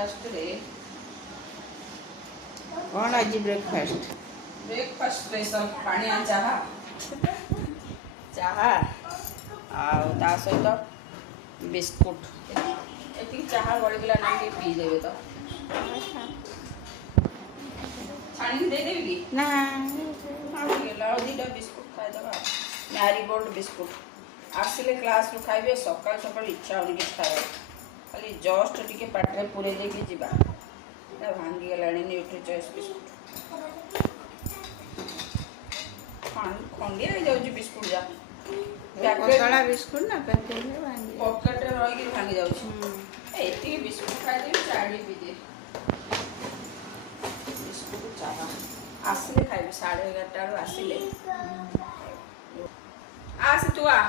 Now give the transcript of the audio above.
breakfast रे कौन आज ब्रेकफास्ट ब्रेकफास्ट स्पेशल पानी चाहा चाहा आउ ता सहित बिस्कुट ये चाहा गड़गला ना पी देवे तो छाणी दे देवी कि ना दुटा बिस्कुट खाईदे मैरीगोल्ड बिस्कुट आसिले क्लास रु खाइबे सकाल सकाल इच्छा होनी कि खाए खाली जस्ट टिके पाटे पूरे देके जीवा भांगी गलानी न्यूट्री चॉइस बिस्कुट खंडिया हो जाऊँ बिस्कुट जा पतला बिस्कुट ना पैकेट में भांगी पकेट रही भांगी जाऊँ ये बिस्कुट खाईदेवी चाड़ी पीदे बिस्कुट चाहा आसिले खाइबे 11:30 आसिले आस तू आ